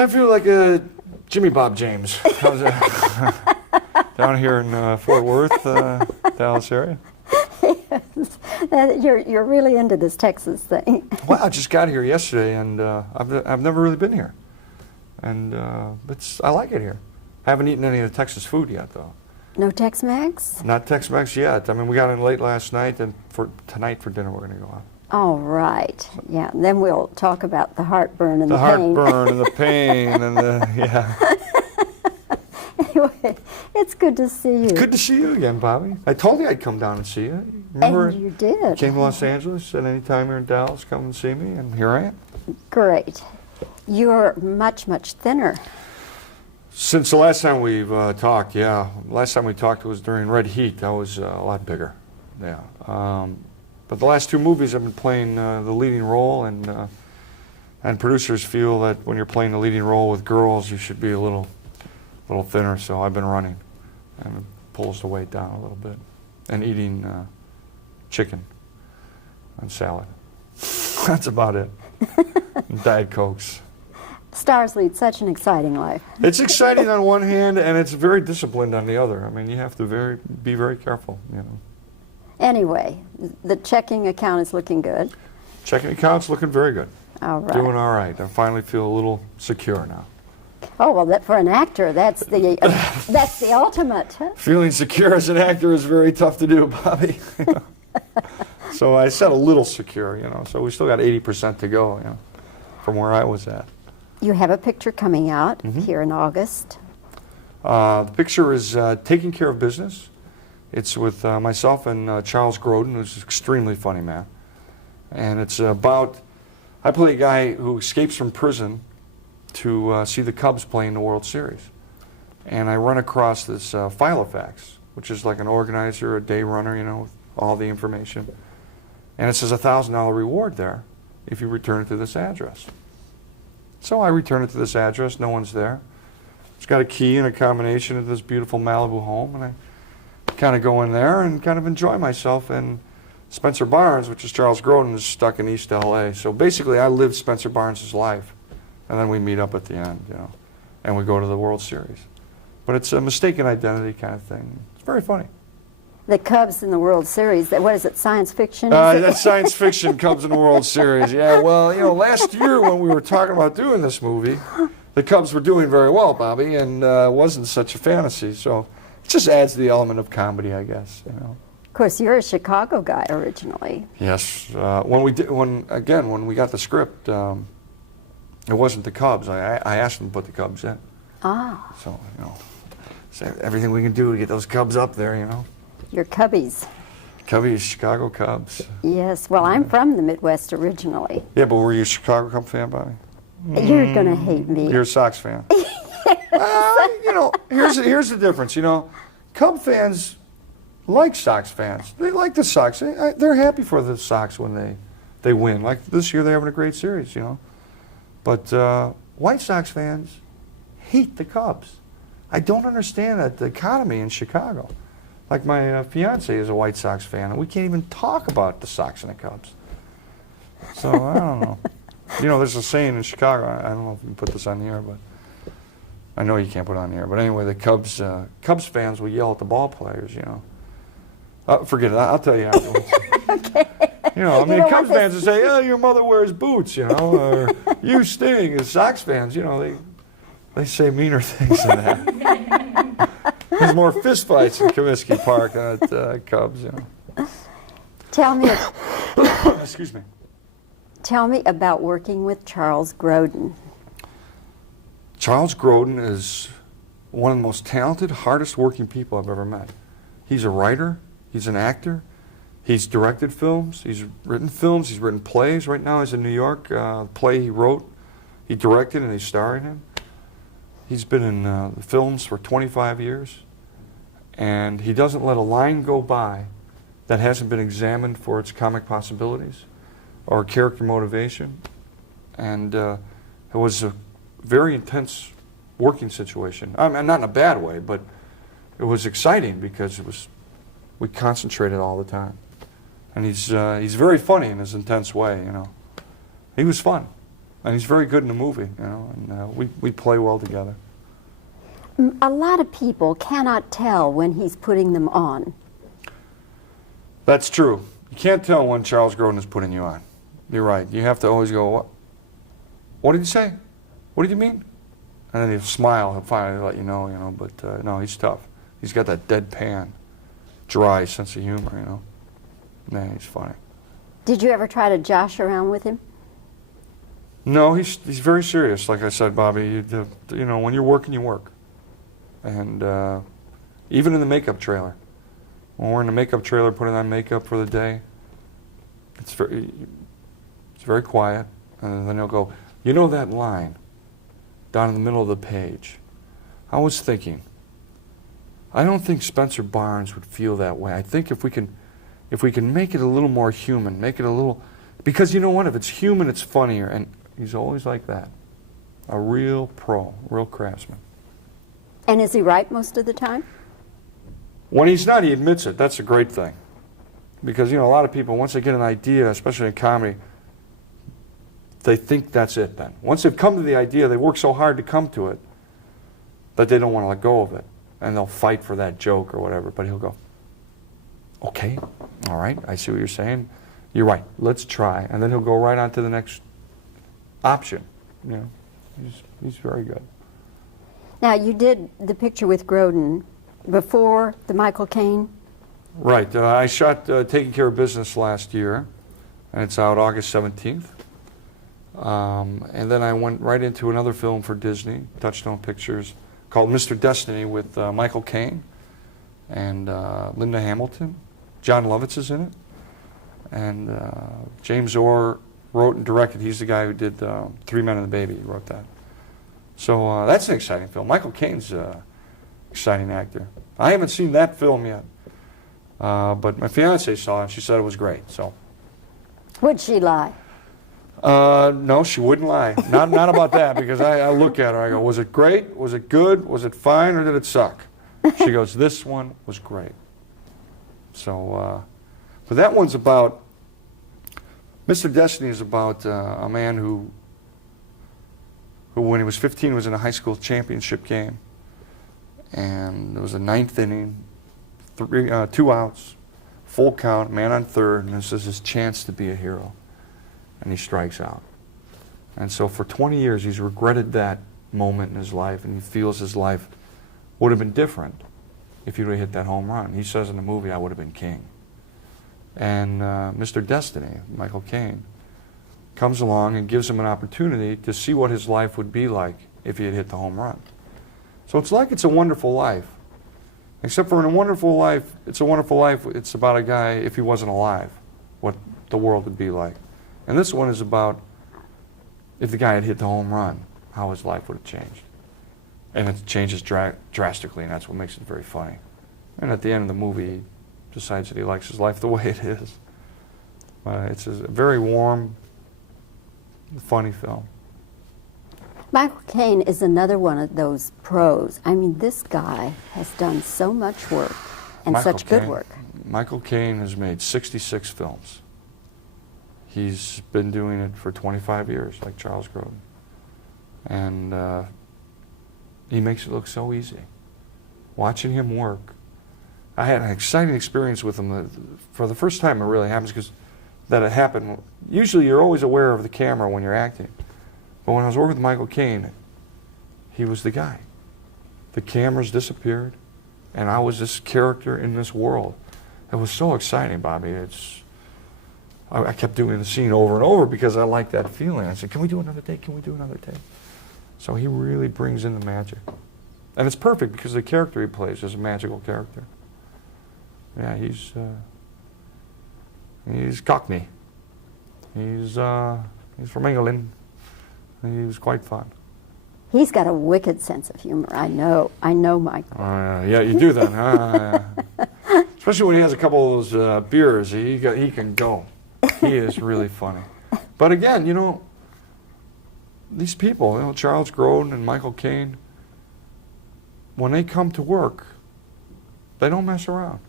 I feel like a Jimmy Bob James. How's that? Down here in Fort Worth, Dallas area. Yes. You're really into this Texas thing. Well, I just got here yesterday, and I've never really been here, and I like it here. I haven't eaten any of the Texas food yet, though. No Tex-Mex? Not Tex-Mex yet. I mean, we got in late last night, and for tonight for dinner we're going to go out. All right. Yeah. And then we'll talk about the heartburn and the pain. The heartburn and the pain and the yeah. Anyway, it's good to see you. Good to see you again, Bobby. I told you I'd come down and see you. Remember? And you did. Came to Los Angeles, and anytime you're in Dallas, come and see me, and here I am. Great. You're much, much thinner. Since the last time we've talked, yeah. Last time we talked was during Red Heat. I was a lot bigger, yeah. But the last two movies I've been playing the leading role, and producers feel that when you're playing the leading role with girls, you should be a little thinner. So I've been running, and it pulls the weight down a little bit, and eating chicken and salad. That's about it. And Diet Cokes. Stars lead such an exciting life. It's exciting on one hand, and it's very disciplined on the other. I mean, you have to be very careful, you know. Anyway, the checking account is looking good. Checking account's looking very good. All right. Doing all right. I finally feel a little secure now. Oh, well, for an actor, that's the ultimate. Huh? Feeling secure as an actor is very tough to do, Bobby. You know? So I said a little secure, you know. So we still got 80% to go, you know, from where I was at. You have a picture coming out here in August. The picture is Taking Care of Business. It's with myself and Charles Grodin, who's an extremely funny man. And it's about, I play a guy who escapes from prison to see the Cubs play in the World Series. And I run across this Filofax, which is like an organizer, a day runner, you know, with all the information. And it says a $1,000 reward there if you return it to this address. So I return it to this address, no one's there. It's got a key and a combination of this beautiful Malibu home, and I kind of go in there and kind of enjoy myself. And Spencer Barnes, which is Charles Grodin, is stuck in East LA. So basically I lived Spencer Barnes' life, and then we meet up at the end, you know, and we go to the World Series. But it's a mistaken identity kind of thing. It's very funny. The Cubs in the World Series, what is it, science fiction? That's science fiction, Cubs in the World Series. Yeah, well, you know, last year when we were talking about doing this movie, the Cubs were doing very well, Bobby, and it wasn't such a fantasy. So it just adds the element of comedy, I guess, you know. Of course, you're a Chicago guy originally. Yes. When we got the script, it wasn't the Cubs. I asked them to put the Cubs in. Ah. So, you know, everything we can do to get those Cubs up there, you know. You're Cubbies. Cubbies, Chicago Cubs. Yes, well, I'm from the Midwest originally. Yeah, but were you a Chicago Cubs fan, Bobby? You're going to hate me. You're a Sox fan. You know, here's the difference. You know, Cub fans like Sox fans. They like the Sox. They're happy for the Sox when they win. Like this year, they're having a great series, you know. But White Sox fans hate the Cubs. I don't understand that, the economy in Chicago. Like my fiance is a White Sox fan, and we can't even talk about the Sox and the Cubs. So I don't know. You know, there's a saying in Chicago. I don't know if you can put this on the air, but I know you can't put it on the air. But anyway, the Cubs fans will yell at the ball players. You know, forget it. I'll tell you afterwards. Okay. You know, I mean, Cubs fans will say, "Oh, your mother wears boots," you know, or "You sting." And Sox fans, you know, they say meaner things than that. There's more fistfights in Comiskey Park than at Cubs, you know. Tell me, Excuse me. Tell me about working with Charles Grodin. Charles Grodin is one of the most talented, hardest working people I've ever met. He's a writer, he's an actor, he's directed films, he's written plays. Right now he's in New York. Play he wrote, he directed, and he starred in. He's been in films for 25 years, and he doesn't let a line go by that hasn't been examined for its comic possibilities or character motivation. And it was a very intense working situation. I mean, not in a bad way, but it was exciting because we concentrated all the time. And he's very funny in his intense way, you know. He was fun. And he's very good in the movie, you know, and we play well together. A lot of people cannot tell when he's putting them on. That's true. You can't tell when Charles Grodin is putting you on. You're right. You have to always go, what did you say? What did you mean? And then he'll smile. He'll finally let you know, but no, he's tough. He's got that deadpan, dry sense of humor, you know. Man, he's funny. Did you ever try to josh around with him? No, he's very serious. Like I said, Bobby, you know, when you're working, you work. And even in the makeup trailer, when we're in the makeup trailer putting on makeup for the day, it's very quiet. And then he'll go, you know that line down in the middle of the page? I was thinking, I don't think Spencer Barnes would feel that way. I think if we can make it a little more human, make it a little, because you know what, if it's human, it's funnier. And he's always like that. A real pro, real craftsman. And is he right most of the time? When he's not, he admits it. That's a great thing. Because, you know, a lot of people, once they get an idea, especially in comedy, they think that's it then. Once they've come to the idea, they work so hard to come to it that they don't want to let go of it. And they'll fight for that joke or whatever. But he'll go, okay, all right, I see what you're saying. You're right, let's try. And then he'll go right on to the next option. You know, he's very good. Now, you did the picture with Grodin before the Michael Caine? Right. I shot Taking Care of Business last year, and it's out August 17th. And then I went right into another film for Disney, Touchstone Pictures, called Mr. Destiny with Michael Caine and Linda Hamilton. John Lovitz is in it. And James Orr wrote and directed. He's the guy who did Three Men and a Baby. He wrote that. So that's an exciting film. Michael Caine's an exciting actor. I haven't seen that film yet, but my fiancée saw it and she said it was great. So. Would she lie? No, she wouldn't lie. Not about that, because I look at her, I go, was it great? Was it good? Was it fine, or did it suck? She goes, this one was great. So, but that one's about, Mr. Destiny is about a man who when he was 15 was in a high school championship game, and it was a ninth inning, 2 outs, full count, man on third, and this is his chance to be a hero. And he strikes out. And so for 20 years he's regretted that moment in his life, and he feels his life would have been different if he would have hit that home run. He says in the movie, I would have been king. And Mr. Destiny, Michael Caine, comes along and gives him an opportunity to see what his life would be like if he had hit the home run. So it's like It's a Wonderful Life. Except for in A Wonderful Life, It's a Wonderful Life, it's about a guy, if he wasn't alive, what the world would be like. And this one is about if the guy had hit the home run, how his life would have changed. And it changes drastically, and that's what makes it very funny. And at the end of the movie, he decides that he likes his life the way it is. It's a very warm, funny film. Michael Caine is another one of those pros. I mean, this guy has done so much work, and such good work. Michael Caine has made 66 films. He's been doing it for 25 years, like Charles Grodin. And he makes it look so easy. Watching him work. I had an exciting experience with him. For the first time it really happens, because that it happened. Usually you're always aware of the camera when you're acting. But when I was working with Michael Caine, he was the guy. The cameras disappeared, and I was this character in this world. It was so exciting, Bobby. I kept doing the scene over and over because I liked that feeling. I said, can we do another take? Can we do another take? So he really brings in the magic. And it's perfect because the character he plays is a magical character. Yeah, he's Cockney. He's from England. He was quite fun. He's got a wicked sense of humor. I know Michael. Yeah, you do that, huh? Especially when he has a couple of those beers, he can go. He is really funny. But again, you know, these people, you know, Charles Grodin and Michael Caine, when they come to work, they don't mess around.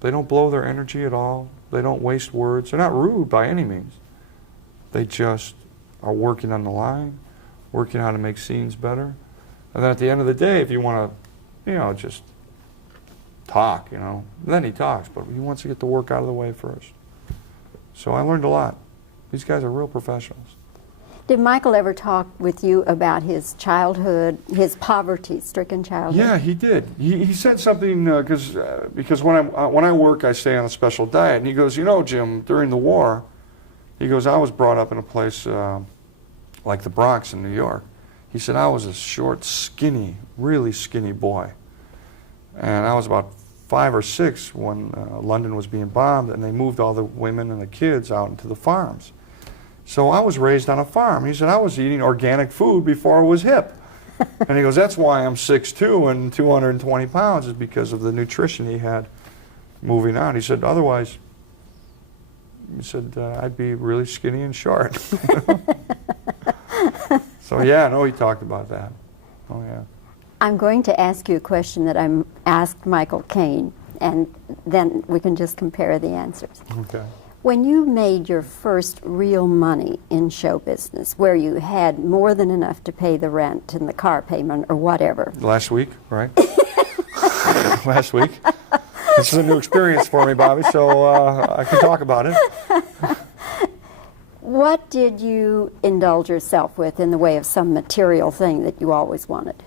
They don't blow their energy at all. They don't waste words. They're not rude by any means. They just are working on the line, working how to make scenes better. And then at the end of the day, if you want to, just talk, then he talks, but he wants to get the work out of the way first. So I learned a lot. These guys are real professionals. Did Michael ever talk with you about his childhood, his poverty-stricken childhood? Yeah, he did. He said something because when I work, I stay on a special diet. And he goes, Jim, during the war, he goes, I was brought up in a place like the Bronx in New York. He said, I was a short, skinny, really skinny boy. And I was about 5 or 6 when London was being bombed, and they moved all the women and the kids out into the farms. So I was raised on a farm. He said, I was eating organic food before it was hip. And he goes, that's why I'm 6'2" and 220 pounds, is because of the nutrition he had moving out. He said, otherwise, I'd be really skinny and short. So yeah, no, he talked about that. Oh yeah. I'm going to ask you a question that I asked Michael Caine, and then we can just compare the answers. Okay. When you made your first real money in show business, where you had more than enough to pay the rent and the car payment or whatever. Last week, right? Last week. This is a new experience for me, Bobby, so I can talk about it. What did you indulge yourself with in the way of some material thing that you always wanted?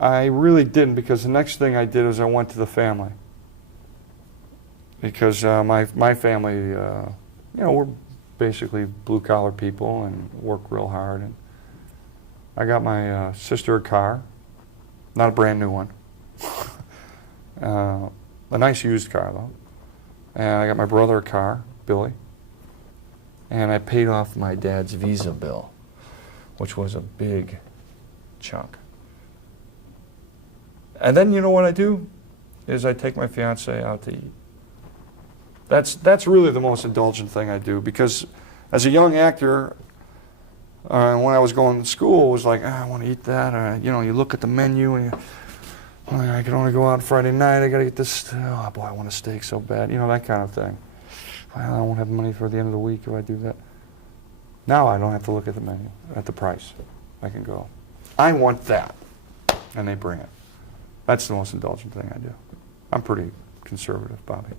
I really didn't, because the next thing I did was I went to the family. Because my family, we're basically blue-collar people and work real hard. And I got my sister a car, not a brand new one, a nice used car though. And I got my brother a car, Billy, and I paid off my dad's Visa bill, which was a big chunk. And then you know what I do? Is I take my fiance out to eat. That's really the most indulgent thing I do, because as a young actor, when I was going to school, it was like, I want to eat that. You look at the menu and I can only go out Friday night. I got to get this. Oh boy, I want a steak so bad. That kind of thing. Well, I won't have money for the end of the week if I do that. Now I don't have to look at the menu, at the price. I can go, I want that, and they bring it. That's the most indulgent thing I do. I'm pretty conservative, Bobby.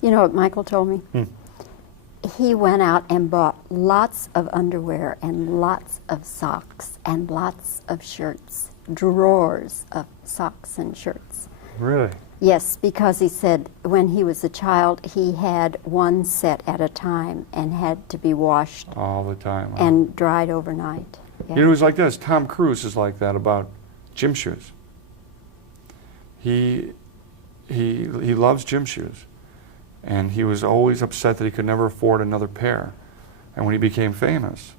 You know what Michael told me? He went out and bought lots of underwear and lots of socks and lots of shirts, drawers of socks and shirts. Really? Yes, because he said when he was a child, he had one set at a time and had to be washed all the time. Huh? And dried overnight. Yeah. It was like this. Tom Cruise is like that about gym shoes. He loves gym shoes, and he was always upset that he could never afford another pair. And when he became famous,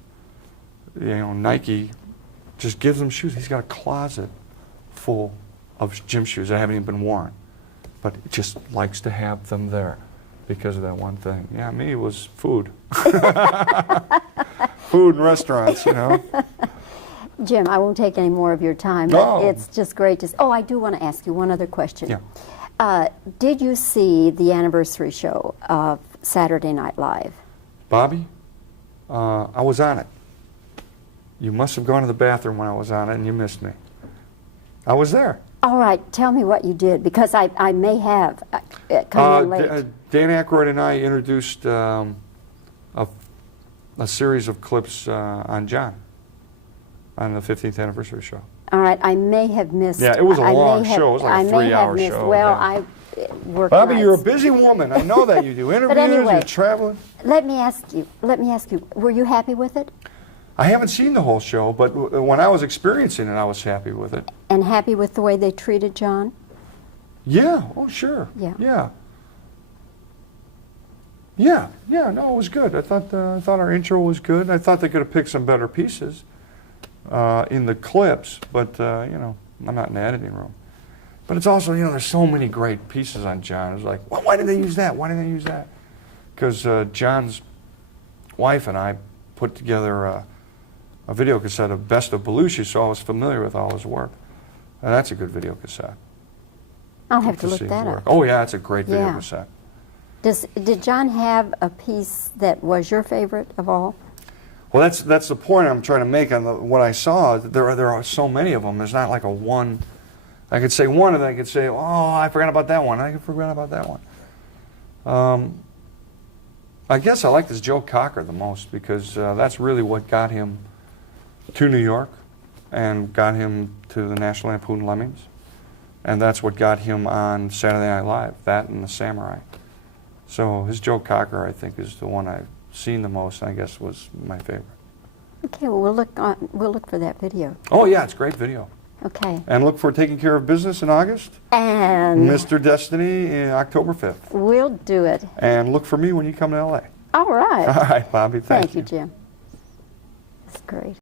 Nike just gives him shoes. He's got a closet full of gym shoes that haven't even been worn, but he just likes to have them there because of that one thing. Yeah, me, it was food. Food and restaurants, Jim, I won't take any more of your time, but it's just great to... Oh, I do want to ask you one other question. Yeah. Did you see the anniversary show of Saturday Night Live? Bobby, I was on it. You must have gone to the bathroom when I was on it and you missed me. I was there. All right, tell me what you did, because I may have come in late. Dan Aykroyd and I introduced a series of clips on John, on the 15th anniversary show. All right, I may have missed. Yeah, it was a long show. It was like a 3-hour show. Well, yeah. I worked Bobby, nights. you're a busy woman. I know that you do interviews, anyway, you're traveling. Let me ask you, were you happy with it? I haven't seen the whole show, but when I was experiencing it, I was happy with it. And happy with the way they treated John? Yeah, oh sure. Yeah. Yeah, no, it was good. I thought our intro was good. I thought they could have picked some better pieces in the clips, but I'm not in the editing room. But it's also, there's so many great pieces on John. It's like, well, why did they use that? Why did they use that? Because John's wife and I put together a video cassette of Best of Belushi, so I was familiar with all his work. And that's a good video cassette. I'll have to look that up. Oh yeah, it's a great video cassette. Did John have a piece that was your favorite of all? Well, that's the point I'm trying to make on what I saw. There are so many of them. There's not like a one. I could say one, and I could say, oh, I forgot about that one. I forgot about that one. I guess I like this Joe Cocker the most because that's really what got him to New York and got him to the National Lampoon Lemmings. And that's what got him on Saturday Night Live, that and The Samurai. So his Joe Cocker, I think, is the one I've seen the most, and I guess was my favorite. Okay, well, we'll look for that video. Oh, yeah, it's a great video. Okay. And look for Taking Care of Business in August. And Mr. Destiny in October 5th. we'll do it. And look for me when you come to L.A. All right. All right, Bobby, thank you. Thank you, Jim. That's great.